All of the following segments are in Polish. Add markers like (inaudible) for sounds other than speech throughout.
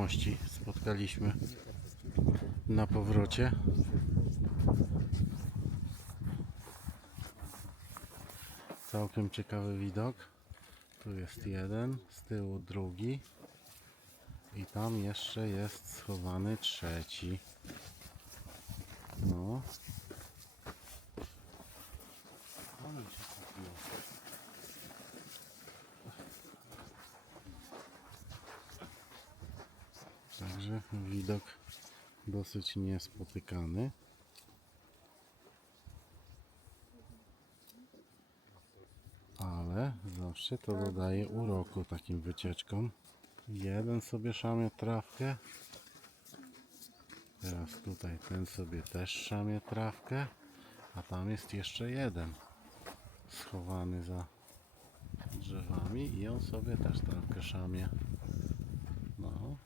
Jegomości spotkaliśmy na powrocie. Całkiem ciekawy widok. Tu jest jeden, z tyłu drugi. I tam jeszcze jest schowany trzeci. No. Także widok dosyć niespotykany. Ale zawsze to dodaje uroku takim wycieczkom. Jeden sobie szamie trawkę. Teraz tutaj ten sobie też szamie trawkę. A tam jest jeszcze jeden schowany za drzewami i on sobie też trawkę szamie. No.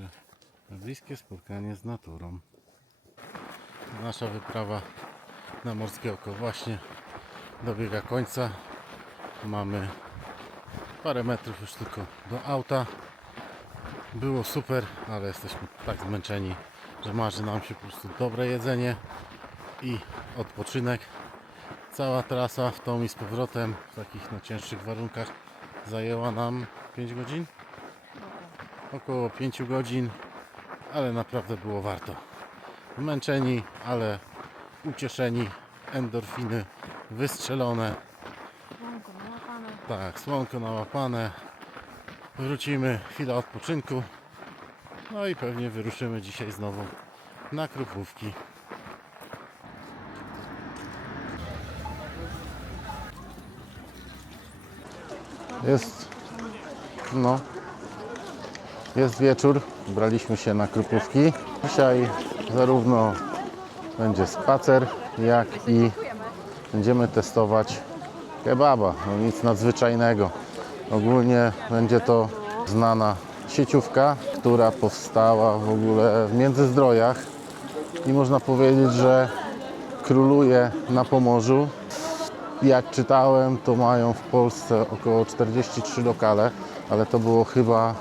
Także bliskie spotkanie z naturą. Nasza wyprawa na Morskie Oko właśnie dobiega końca. Mamy parę metrów już tylko do auta. Było super, ale jesteśmy tak zmęczeni, że marzy nam się po prostu dobre jedzenie i odpoczynek. Cała trasa w tą i z powrotem w takich no, cięższych warunkach zajęła nam 5 godzin około 5 godzin, ale naprawdę było warto. Zmęczeni, ale ucieszeni, endorfiny wystrzelone, Słonko nałapane. tak, słonko nałapane. Wrócimy, chwila odpoczynku. No i pewnie wyruszymy dzisiaj znowu na Krupówki. Jest, no, jest wieczór, braliśmy się na Krupówki. Dzisiaj zarówno będzie spacer, jak i będziemy testować kebaba. No nic nadzwyczajnego. Ogólnie będzie to znana sieciówka, która powstała w ogóle w Międzyzdrojach i można powiedzieć, że króluje na Pomorzu. Jak czytałem, to mają w Polsce około 43 lokale, ale to było chyba,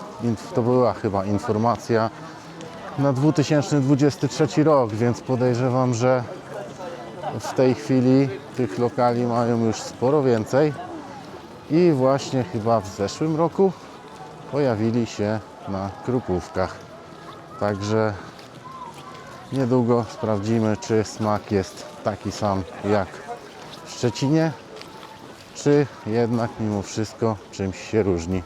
to była chyba informacja na 2023 rok, więc podejrzewam, że w tej chwili tych lokali mają już sporo więcej i właśnie chyba w zeszłym roku pojawili się na Krupówkach. Także niedługo sprawdzimy, czy smak jest taki sam jak w Szczecinie, czy jednak mimo wszystko czymś się różni.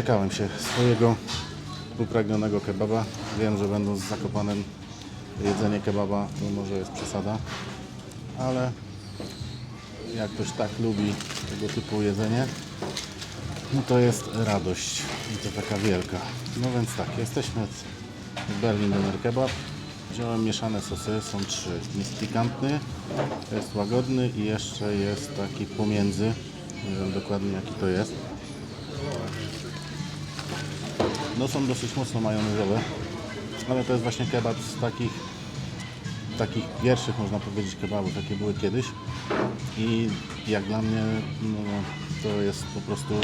Doczekałem się swojego upragnionego kebaba. Wiem, że będąc z Zakopanem jedzenie kebaba to może jest przesada, ale jak ktoś tak lubi tego typu jedzenie, no to jest radość i to taka wielka. No więc tak, jesteśmy w Berlin Doner Kebab. Wziąłem mieszane sosy, są trzy. Jest pikantny, jest łagodny i jeszcze jest taki pomiędzy. Nie wiem dokładnie jaki to jest. No są dosyć mocno majonezowe, ale to jest właśnie kebab z takich takich pierwszych można powiedzieć kebabów, jakie były kiedyś i jak dla mnie no, to jest po prostu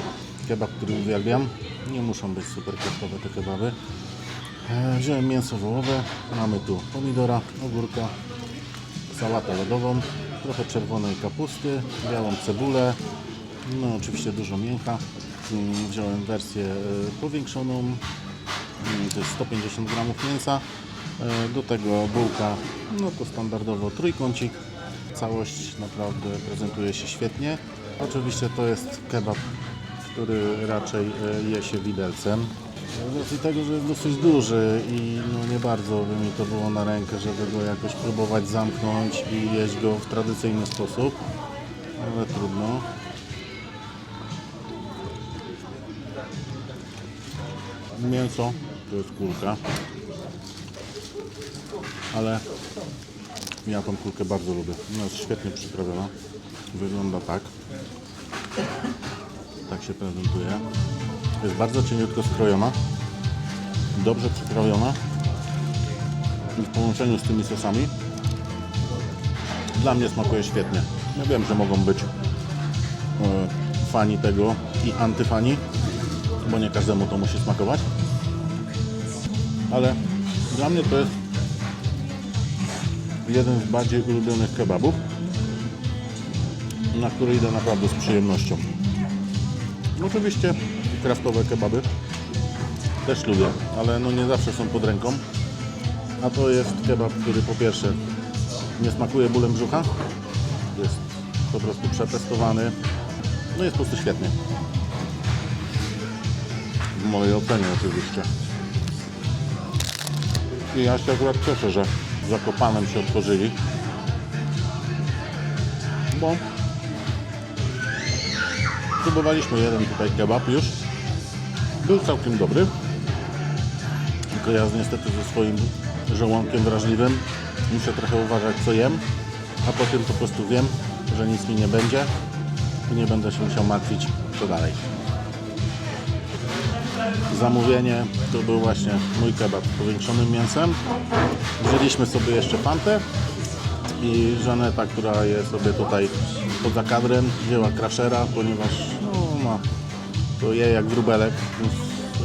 kebab, który uwielbiam. Nie muszą być super kosztowe te kebaby. E, Wziąłem mięso wołowe, mamy tu pomidora, ogórka, sałatę lodową, trochę czerwonej kapusty, białą cebulę, no oczywiście dużo mięcha. Mm, Wziąłem wersję e, powiększoną, Mm, to jest 150 gramów mięsa. E, Do tego bułka, no to standardowo trójkącik. Całość naprawdę prezentuje się świetnie. Oczywiście to jest kebab, który raczej e, je się widelcem. Z tego, że jest dosyć duży i no nie bardzo by mi to było na rękę, żeby go jakoś próbować zamknąć i jeść go w tradycyjny sposób. Ale trudno. Mięso to jest kulka. Ale ja tą kulkę bardzo lubię. Ona jest świetnie przyprawiona. Wygląda tak. Tak się prezentuje. Jest bardzo cieniutko skrojona. Dobrze przyprawiona. I w połączeniu z tymi sosami dla mnie smakuje świetnie. Ja wiem, że mogą być e, fani tego i antyfani, bo nie każdemu to musi smakować. Ale dla mnie to jest jeden z bardziej ulubionych kebabów, na który idę naprawdę z przyjemnością. Oczywiście kraftowe kebaby też lubię, ale no nie zawsze są pod ręką. A to jest kebab, który po pierwsze nie smakuje bólem brzucha, jest po prostu przetestowany, no jest po prostu świetny. Mojej ocenie oczywiście. I ja się akurat cieszę, że Zakopanem się otworzyli, bo próbowaliśmy jeden tutaj kebab już. Był całkiem dobry. Tylko ja niestety ze swoim żołądkiem wrażliwym muszę trochę uważać co jem, a potem po prostu wiem, że nic mi nie będzie i nie będę się musiał martwić co dalej. Zamówienie to był właśnie mój kebab z powiększonym mięsem. Wzięliśmy sobie jeszcze fantę i Żaneta, która jest sobie tutaj poza kadrem, wzięła kraszera, ponieważ no, ma to jej jak wróbelek, więc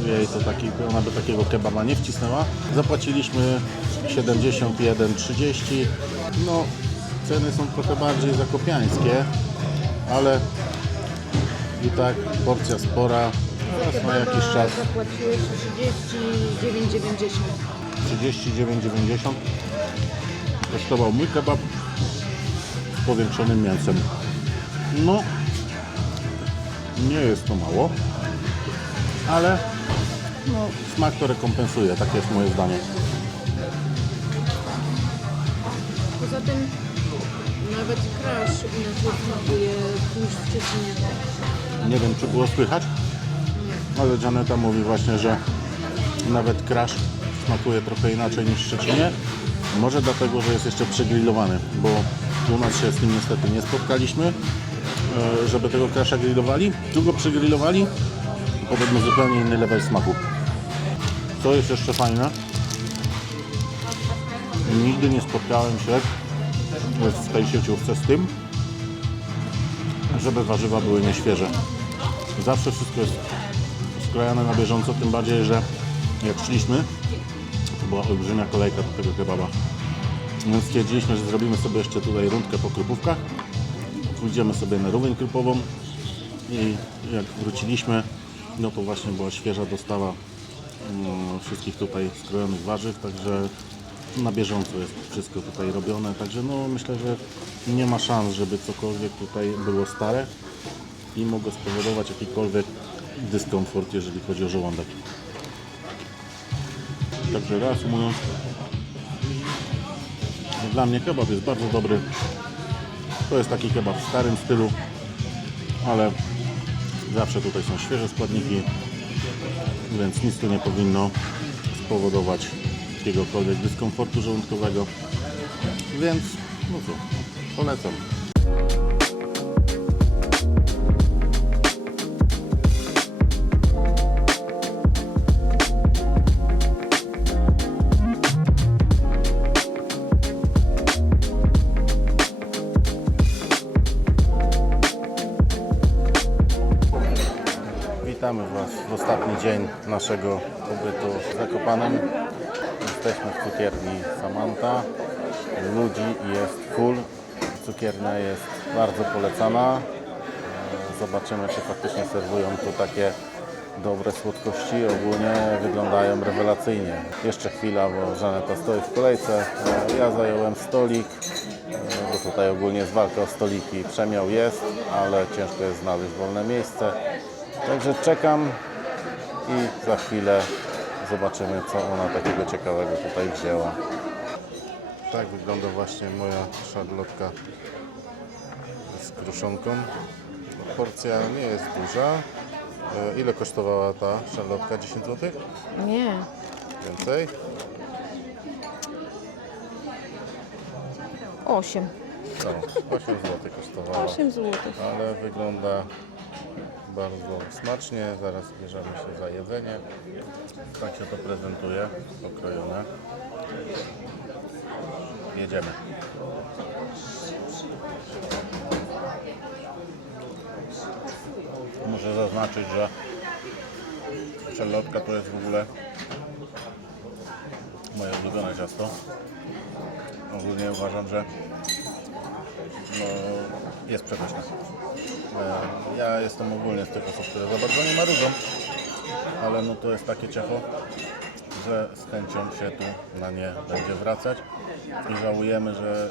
jej to taki, ona by takiego kebaba nie wcisnęła. Zapłaciliśmy 71,30. No, ceny są trochę bardziej zakopiańskie, ale i tak porcja spora. Teraz na jakiś czas Zapłaciłeś 39,90. 39,90 kosztował mój kebab z powiększonym mięsem. No, nie jest to mało, ale no, smak to rekompensuje, takie jest moje zdanie. Poza tym nawet crash inaczej smakuje niż w Szczecinie. Nie wiem, czy było słychać, ale Janeta mówi właśnie, że nawet crash smakuje trochę inaczej niż w Szczecinie. Może dlatego, że jest jeszcze przegrillowany, bo u nas się z nim niestety nie spotkaliśmy, e, żeby tego crasha grillowali. Tu go przegrillowali, podobno zupełnie inny level smaku. Co jest jeszcze fajne, nigdy nie spotkałem się w tej sieciówce z tym, żeby warzywa były nieświeże. Zawsze wszystko jest skrojone na bieżąco, tym bardziej, że jak szliśmy, to była olbrzymia kolejka do tego kebaba. Więc stwierdziliśmy, że zrobimy sobie jeszcze tutaj rundkę po krupówkach. Pójdziemy sobie na równę krupową i jak wróciliśmy, no to właśnie była świeża dostawa mm, wszystkich tutaj skrojonych warzyw, także na bieżąco jest wszystko tutaj robione, także no myślę, że nie ma szans, żeby cokolwiek tutaj było stare i mogło spowodować jakikolwiek dyskomfort, jeżeli chodzi o żołądek. Także reasumując, dla mnie kebab jest bardzo dobry. To jest taki kebab w starym stylu, ale zawsze tutaj są świeże składniki, więc nic tu nie powinno spowodować jakiegokolwiek dyskomfortu żołądkowego. Więc, no co, polecam. Dzień naszego pobytu w Zakopanem. Jesteśmy w cukierni Samanta. Ludzi jest full. Cukiernia jest bardzo polecana. Zobaczymy, czy faktycznie serwują tu takie dobre słodkości. Ogólnie wyglądają rewelacyjnie. Jeszcze chwila, bo Żaneta stoi w kolejce. Ja zająłem stolik, bo tutaj ogólnie jest walka o stoliki. Przemiał jest, ale ciężko jest znaleźć wolne miejsce. Także czekam i za chwilę zobaczymy, co ona takiego ciekawego tutaj wzięła. Tak wygląda właśnie moja szarlotka z kruszonką. Porcja nie jest duża. E, Ile kosztowała ta szarlotka? 10 zł? Nie. Więcej? 8. No, 8 zł kosztowała. 8 zł. Ale wygląda bardzo smacznie. Zaraz bierzemy się za jedzenie. Tak się to prezentuje, pokrojone. Jedziemy. Muszę zaznaczyć, że szarlotka to jest w ogóle moje ulubione ciasto. Ogólnie uważam, że no, jest przepyszne. E, Ja jestem ogólnie z tych osób, które za bardzo nie marudzą, ale no to jest takie ciacho, że z chęcią się tu na nie będzie wracać i żałujemy, że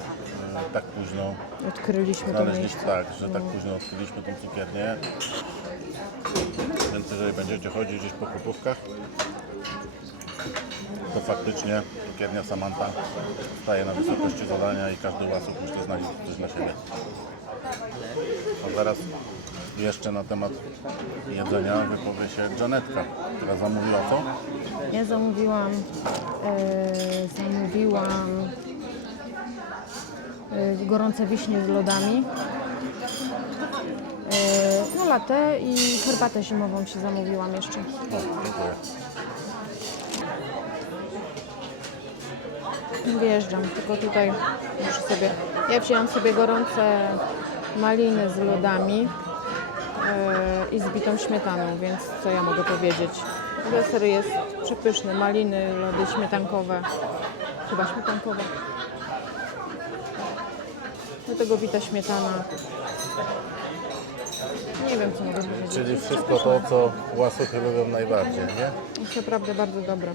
e, tak późno Odkryliśmy to znaleźliśmy, miejsce. tak, że tak późno odkryliśmy tą cukiernię. Więc jeżeli będziecie chodzić gdzieś po kupówkach, to faktycznie cukiernia Samanta staje na wysokości zadania i każdy łasów myślę znajdzie coś na siebie. A zaraz jeszcze na temat jedzenia wypowie się Janetka, która zamówiła co? Ja zamówiłam, e, zamówiłam e, gorące wiśnie z lodami. No latte i herbatę zimową się zamówiłam jeszcze. O, dziękuję. Wjeżdżam, tylko tutaj muszę sobie... Ja wzięłam sobie gorące maliny z lodami e, i z bitą śmietaną, więc co ja mogę powiedzieć? Deser jest przepyszny. Maliny, lody śmietankowe. Chyba śmietankowe. Do tego bita śmietana. Nie wiem, co mogę powiedzieć. Czyli wszystko to, co łasuchy lubią najbardziej, nie? Jest naprawdę bardzo dobre.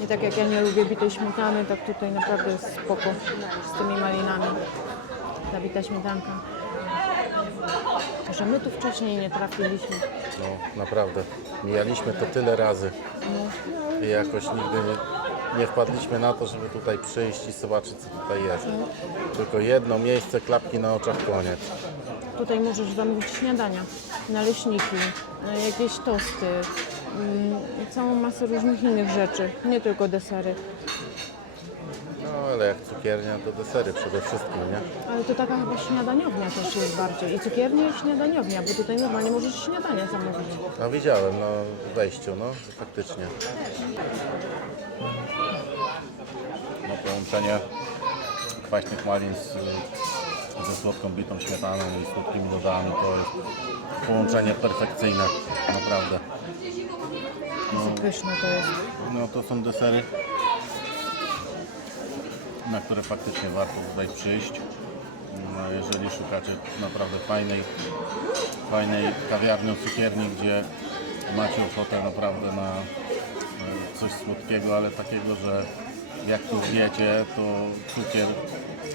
Nie tak jak ja nie lubię bitej śmietany, tak tutaj naprawdę jest spoko z tymi malinami. Ta bita śmietanka. Że my tu wcześniej nie trafiliśmy. No naprawdę. Mijaliśmy to tyle razy i jakoś nigdy nie, nie wpadliśmy na to, żeby tutaj przyjść i zobaczyć, co tutaj jest. Tylko jedno miejsce, klapki na oczach, koniec. Tutaj możesz zamówić śniadania, naleśniki, jakieś tosty, mm, całą masę różnych innych rzeczy, nie tylko desery. No ale jak cukiernia, to desery przede wszystkim, nie? Ale to taka chyba śniadaniownia też jest bardziej. I cukiernia i śniadaniownia, bo tutaj normalnie możesz śniadania zamówić. No widziałem, no w wejściu, no faktycznie. No połączenie kwaśnych malin z, ze słodką bitą śmietaną i słodkimi lodami to jest połączenie perfekcyjne, naprawdę. Pyszne to jest. No to są desery, na które faktycznie warto tutaj przyjść. No, jeżeli szukacie naprawdę fajnej, fajnej kawiarni, cukierni, gdzie macie ochotę naprawdę na e, coś słodkiego, ale takiego, że jak tu wiecie, to cukier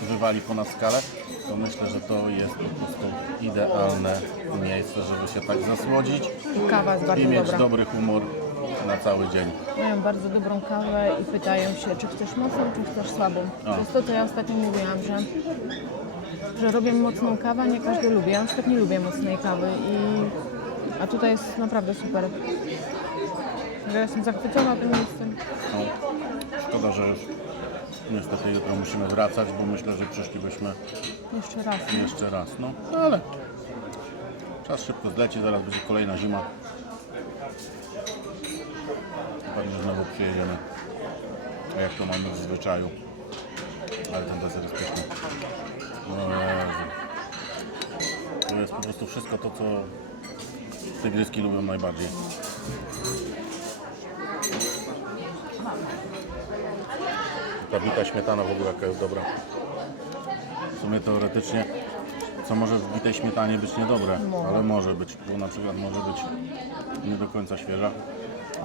wywali ponad skalę, to myślę, że to jest po prostu idealne miejsce, żeby się tak zasłodzić I kawa jest i mieć dobra. dobry humor na cały dzień. Mają bardzo dobrą kawę i pytają się, czy chcesz mocną, czy chcesz słabą. To jest to, co ja ostatnio mówiłam, że, że robię mocną kawę, a nie każdy lubi. Ja na przykład nie lubię mocnej kawy, i, a tutaj jest naprawdę super. Ja jestem zachwycona tym miejscem. No, szkoda, że już niestety jutro musimy wracać, bo myślę, że przyszlibyśmy Jeszcze raz. jeszcze raz. No, ale czas szybko zleci, zaraz będzie kolejna zima. Pewnie znowu przyjedziemy, jak to mamy w zwyczaju. Ale ten deser jest pyszny. To jest po prostu wszystko to, co tygryski lubią najbardziej. Ta bita śmietana w ogóle jaka jest dobra. W sumie teoretycznie, co może w bitej śmietanie być niedobre, ale może być, bo na przykład może być nie do końca świeża,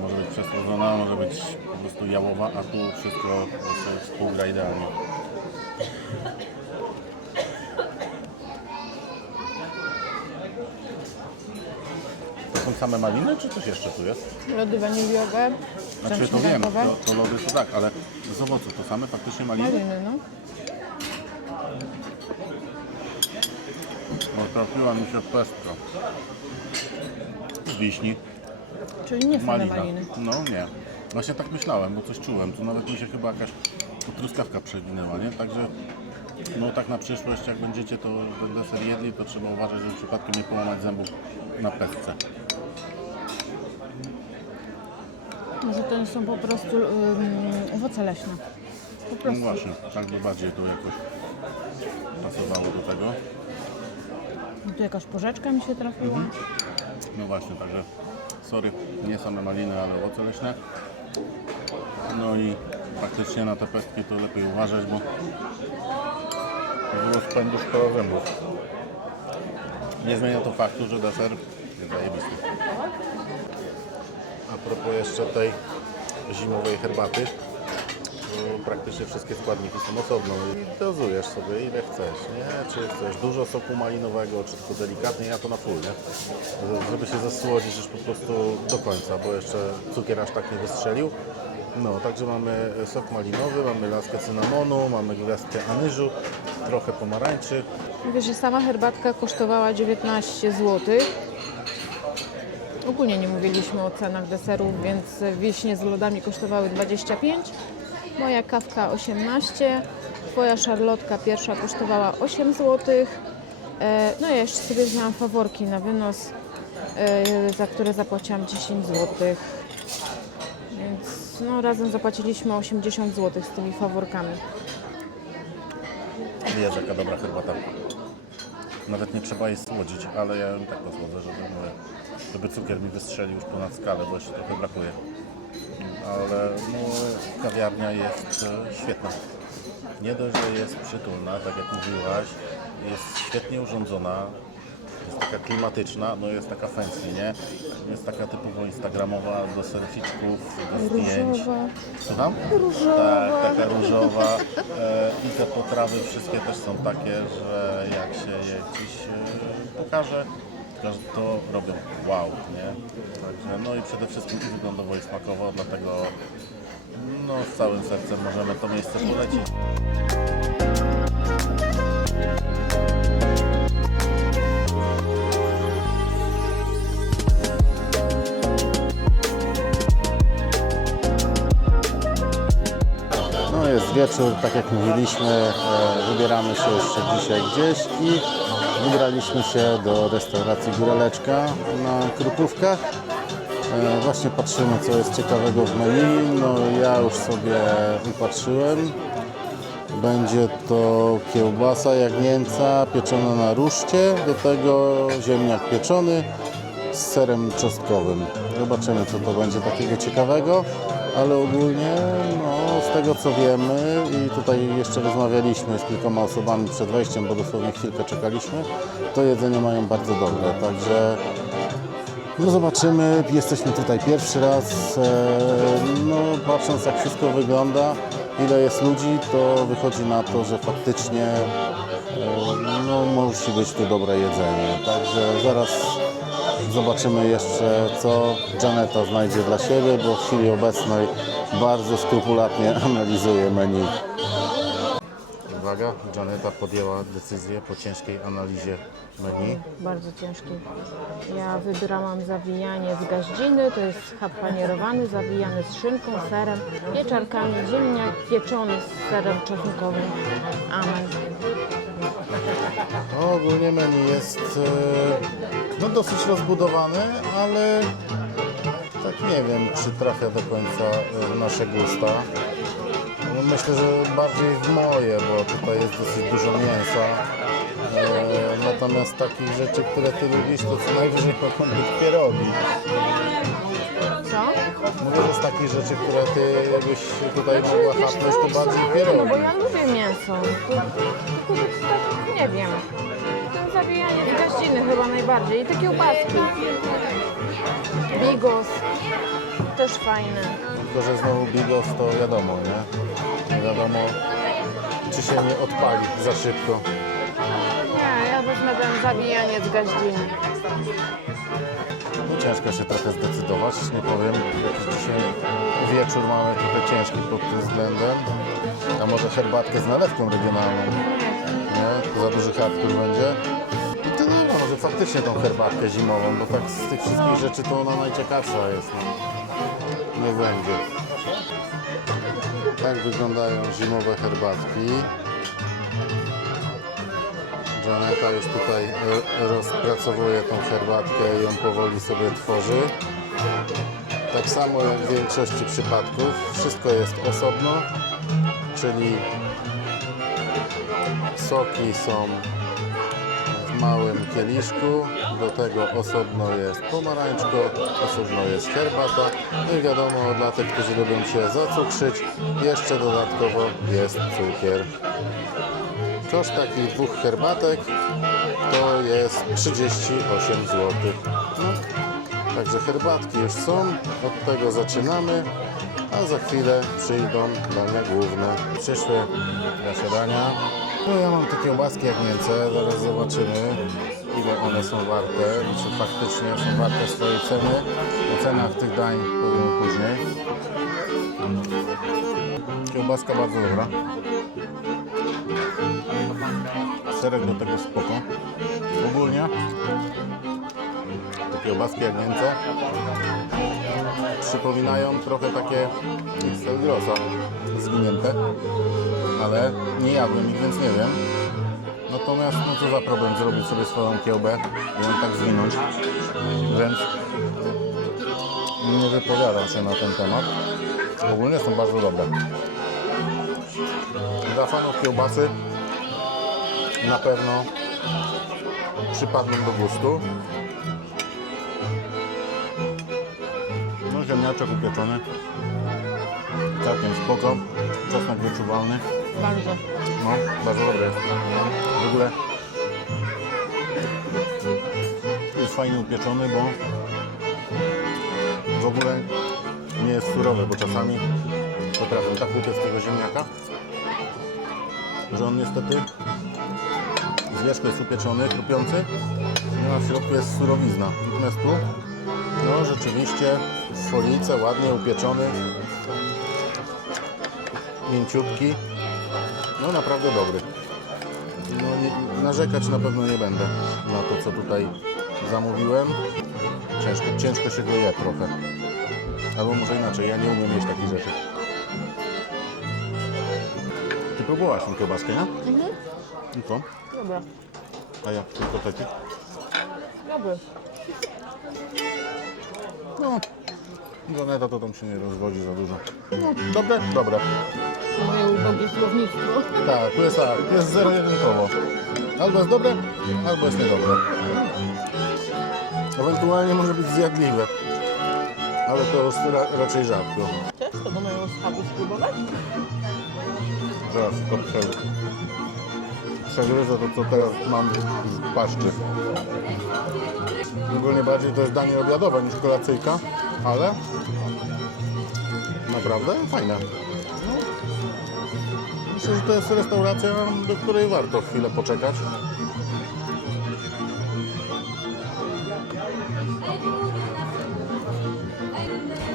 może być przesłodzona, może być po prostu jałowa, a tu wszystko współgra idealnie. To są same maliny, czy coś jeszcze tu jest? Lody waniliowe, Znaczy to wiem, to, to lody to tak, ale z owoców to same faktycznie maliny? Maliny, no. Bo trafiła mi się pestka. Z wiśni, Czyli nie same malina. maliny. No nie. Właśnie tak myślałem, bo coś czułem. Tu nawet mi się chyba jakaś truskawka przewinęła, nie? Także no tak na przyszłość, jak będziecie to ten deser jedli, to trzeba uważać, żeby przypadkiem nie połamać zębów na pestce. Może to są po prostu owoce leśne. Po No prostu. właśnie, tak by bardziej to jakoś pasowało do tego. Tu jakaś porzeczka mi się trafiła. No właśnie, także sorry, nie same maliny, ale owoce leśne. No i faktycznie na te pestki to lepiej uważać, bo spędu szkoła zębów. Nie zmienia to faktu, że deser jest zajebisty. A propos jeszcze tej zimowej herbaty, praktycznie wszystkie składniki są osobno i dozujesz sobie ile chcesz, nie? Czy chcesz dużo soku malinowego, czy tylko delikatnie, ja to na full, nie? Żeby się zasłodzić już po prostu do końca, bo jeszcze cukier aż tak nie wystrzelił. No, także mamy sok malinowy, mamy laskę cynamonu, mamy gwiazdkę anyżu, trochę pomarańczy. Wiesz, że sama herbatka kosztowała 19 zł. Ogólnie nie mówiliśmy o cenach deserów, więc wiśnie z lodami kosztowały 25, moja kawka 18, twoja szarlotka pierwsza kosztowała 8 zł. E, No ja jeszcze sobie wzięłam faworki na wynos, e, za które zapłaciłam 10 zł. Więc no, razem zapłaciliśmy 80 zł z tymi faworkami. Jest jaka dobra herbata. Nawet nie trzeba jej słodzić, ale ja ją tak posłodzę, żeby, żeby cukier mi wystrzelił już ponad skalę, bo jeszcze trochę brakuje. Ale no, kawiarnia jest e, świetna. Nie dość, że jest przytulna, tak jak mówiłaś, jest świetnie urządzona, jest taka klimatyczna, no jest taka fancy, nie? Jest taka typowo instagramowa, do selfieczków, do zdjęć. Różowa. Słucham? Różowa. Tak, taka różowa. E, I te potrawy wszystkie też są takie, że jak się je gdzieś e, pokaże, to robią wow, nie? Także, no i przede wszystkim i wyglądowo i smakowo, dlatego no z całym sercem możemy to miejsce polecić. No jest wieczór, tak jak mówiliśmy, e, wybieramy się jeszcze dzisiaj gdzieś i wybraliśmy się do restauracji Góraleczka na Krupówkach. E, Właśnie patrzymy, co jest ciekawego w menu. No ja już sobie upatrzyłem. Będzie to kiełbasa jagnięca pieczona na ruszcie, do tego ziemniak pieczony z serem czosnkowym. Zobaczymy, co to będzie takiego ciekawego, ale ogólnie no, z tego co wiemy i tutaj jeszcze rozmawialiśmy z kilkoma osobami przed wejściem, bo dosłownie chwilkę czekaliśmy, to jedzenie mają bardzo dobre, także no zobaczymy, jesteśmy tutaj pierwszy raz, e, no patrząc jak wszystko wygląda, ile jest ludzi, to wychodzi na to, że faktycznie e, no musi być tu dobre jedzenie, także zaraz zobaczymy jeszcze co Janeta znajdzie dla siebie, bo w chwili obecnej bardzo skrupulatnie (laughs) analizuje menu. Uwaga, Janeta podjęła decyzję po ciężkiej analizie menu. Bardzo ciężki. Ja wybrałam zawijanie z gaździny, to jest schab panierowany, zawijany z szynką, serem, pieczarkami, ziemniak pieczony z serem czosnkowym. Amen. No, ogólnie menu jest e, no, dosyć rozbudowane, ale tak nie wiem, czy trafia do końca e, w nasze gusta. No, myślę, że bardziej w moje, bo tutaj jest dosyć dużo mięsa. E, natomiast takich rzeczy, które ty lubisz, to co najwyżej mogą być pierogi. Co? Mówię, że z takich rzeczy, które ty jakbyś tutaj mogła chapnąć, to bardziej No bo ja lubię mięso. To, tylko, że tak nie wiem. Ten zawijanie z gaździny chyba najbardziej. I te kiełbaski. Bigos. Też fajne. Tylko, że znowu bigos to wiadomo, nie? Nie wiadomo, czy się nie odpali za szybko. Nie, ja wezmę ten zawijanie z gaździny. No ciężko się trochę zdecydować, nie powiem. Jakiś dzisiaj wieczór mamy trochę ciężki pod tym względem. A może herbatkę z nalewką regionalną, nie? To za duży hardcore będzie. I to dobra, może faktycznie tą herbatkę zimową, bo tak z tych wszystkich rzeczy to ona najciekawsza jest. No. Niech będzie. Tak wyglądają zimowe herbatki. Janeta już tutaj e, rozpracowuje tą herbatkę i ją powoli sobie tworzy. Tak samo jak w większości przypadków, wszystko jest osobno, czyli soki są w małym kieliszku, do tego osobno jest pomarańczko, osobno jest herbata, no i wiadomo dla tych, którzy lubią się zacukrzyć, jeszcze dodatkowo jest cukier. Koszt takich dwóch herbatek to jest 38 zł. No, także herbatki już są, od tego zaczynamy, a za chwilę przyjdą dania główne. Przyszły zasiadania. No ja mam te kiełbaski jagnięce, zaraz zobaczymy ile one są warte i czy faktycznie są warte swojej ceny. O cenach tych dań powiem później. Kiełbaska bardzo dobra. Serek do tego spoko. Ogólnie te kiełbaski jagnięce przypominają trochę takie Excelgrosa zwinięte, ale nie jadłem ich, więc nie wiem. Natomiast no co za problem zrobić sobie swoją kiełbę i ją tak zwinąć, więc nie wypowiadam się na ten temat. Ogólnie są bardzo dobre. Dla fanów kiełbasy na pewno przypadną do gustu. No ziemniaczek upieczony. Całkiem spoko. Czosnek wyczuwalny. Bardzo. No, bardzo dobry jest. W ogóle jest fajnie upieczony, bo w ogóle nie jest surowy, bo czasami potrafią tak upiec tego ziemniaka, że on niestety wierzchu jest upieczony, krupiący, a w środku jest surowizna. Natomiast tu, no rzeczywiście w folice ładnie upieczony, mięciutki, no naprawdę dobry. No, nie, narzekać na pewno nie będę na to, co tutaj zamówiłem. Ciężko, ciężko się go je trochę. Albo może inaczej, ja nie umiem jeść takich rzeczy. Ty próbowałaś tą kiełbaskę, nie? Mhm. I co? Dobra. A jak tylko taki? Dobry. No, Zaneta to tam się nie rozwodzi za dużo. No, dobre? Dobre. Moje ubogie słownictwo. Tak, tu jest tak, tu jest zero-jedynkowo. Albo jest dobre, albo jest niedobre. Ewentualnie może być zjadliwe. Ale to jest ra raczej rzadko. Chcesz tego mojego schabu spróbować? Zaraz to prze... przegryzę to, co teraz mam w paszczy. Ogólnie bardziej to jest danie obiadowe niż kolacyjka, ale naprawdę fajne. Myślę, że to jest restauracja, do której warto chwilę poczekać.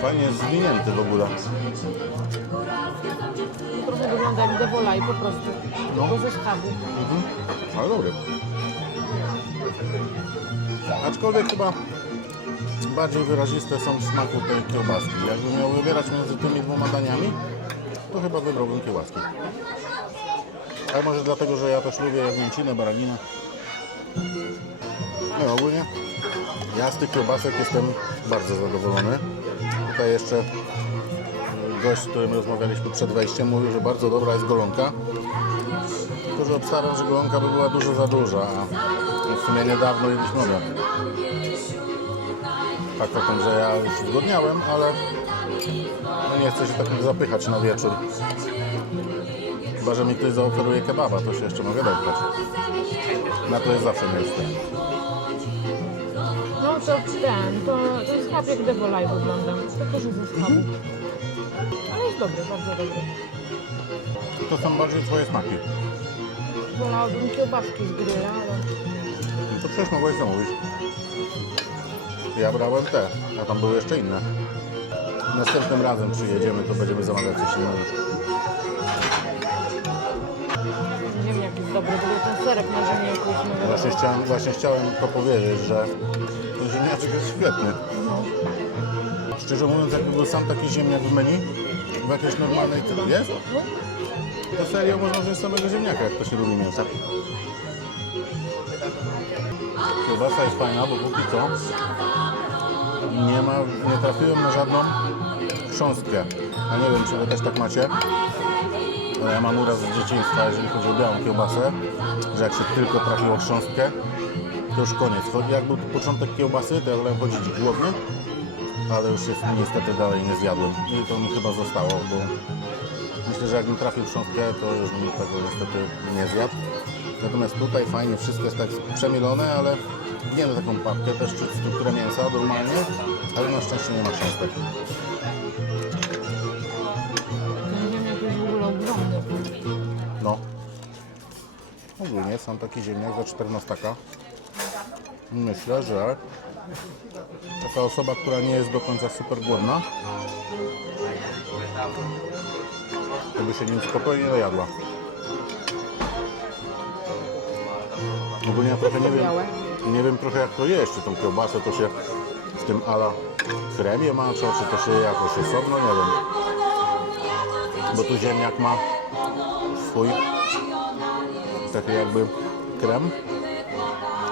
Fajnie jest zwinięty w ogóle. Trochę wygląda jak devolaj po prostu. No. Tylko ze schabu. Mhm. Ale dobry. Aczkolwiek chyba bardziej wyraziste są w smaku tej kiełbaski. Jakbym miał wybierać między tymi dwoma daniami, to chyba wybrałbym kiełbaski. Ale może dlatego, że ja też lubię jagnięcinę, baraninę. No ogólnie ja z tych kiełbasek jestem bardzo zadowolony. Tutaj jeszcze gość, z którym rozmawialiśmy przed wejściem, mówił, że bardzo dobra jest golonka. Tylko, że obstawiam, że golonka by była dużo za duża, a w sumie niedawno jedliśmy obiad. Tak, taką, że ja już zgodniałem, ale no nie chcę się tak zapychać na wieczór. Chyba, że mi ktoś zaoferuje kebaba, to się jeszcze mogę dopchać. Na to jest zawsze miejsce. No to ten, to, to jest schab jak że ze schabu. Ale jest dobry, bardzo dobry. To są bardziej twoje smaki. Wolałabym kiełbaski z gryla, ale... No to przecież mogłeś zamówić. Ja brałem te, a tam były jeszcze inne. Następnym razem przyjedziemy, to będziemy zamawiać coś innego. Ziemniak jest dobry, ogóle ten serek na ziemniaku jest mega Właśnie dobry. chciałem, właśnie chciałem to powiedzieć, że ten ziemniaczek jest świetny. No. Szczerze mówiąc, jakby był sam taki ziemniak w menu, w jakiejś normalnej tylu jest, to serio można wziąć samego ziemniaka, jak to się lubi mięsa. Kiełbasa jest fajna, bo póki co nie ma, nie trafiłem na żadną chrząstkę. A nie wiem, czy wy też tak macie, ale ja mam uraz z dzieciństwa, jeżeli chodzi o białą kiełbasę, że jak się tylko trafiło chrząstkę, to już koniec. Jak był początek kiełbasy, to ja wolałem chodzić głodny, ale już jest niestety dalej nie zjadłem. I to mi chyba zostało, bo myślę, że jakbym trafił chrząstkę, to już bym tego niestety nie zjadł. Natomiast tutaj fajnie wszystko jest tak przemielone, ale nie na taką papkę, też czuć strukturę mięsa normalnie, ale na szczęście nie ma ziemniak jest w ogóle ogromny. No. Ogólnie sam taki ziemniak za 14. Myślę, że taka osoba, która nie jest do końca super głodna, to by się nim spokojnie najadła. Ogólnie ja trochę nie wiem, nie wiem trochę jak to jeść, czy tą kiełbasę to się w tym ala kremie macza, czy to się jakoś osobno, nie wiem. Bo tu ziemniak ma swój taki jakby krem,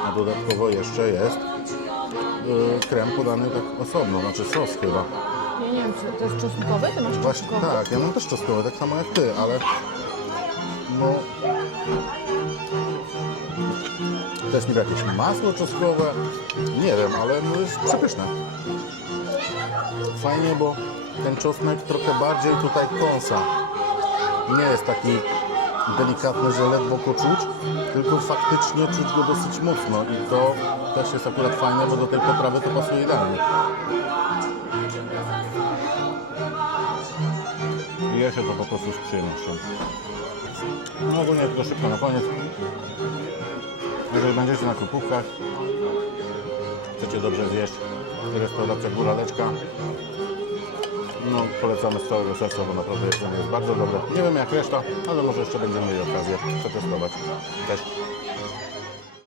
a dodatkowo jeszcze jest krem podany tak osobno, znaczy sos chyba. Ja nie wiem, czy to jest czosnkowe? Ty masz Właśnie czosnkowe? tak, ja mam też czosnkowe, tak samo jak ty, ale no też niby jakieś masło czosnkowe, nie wiem, ale no jest przepyszne. Fajnie, bo ten czosnek trochę bardziej tutaj kąsa. Nie jest taki delikatny, że ledwo go czuć, tylko faktycznie czuć go dosyć mocno i to też jest akurat fajne, bo do tej potrawy to pasuje idealnie. I je się to po prostu z przyjemnością. No ogólnie tylko szybko na koniec. Jeżeli będziecie na kupówkach, chcecie dobrze zjeść, restauracja Góraleczka, no polecamy z całego serca, bo naprawdę jedzenie jest bardzo dobre. Nie wiem jak reszta, ale może jeszcze będziemy mieli okazję przetestować. Cześć!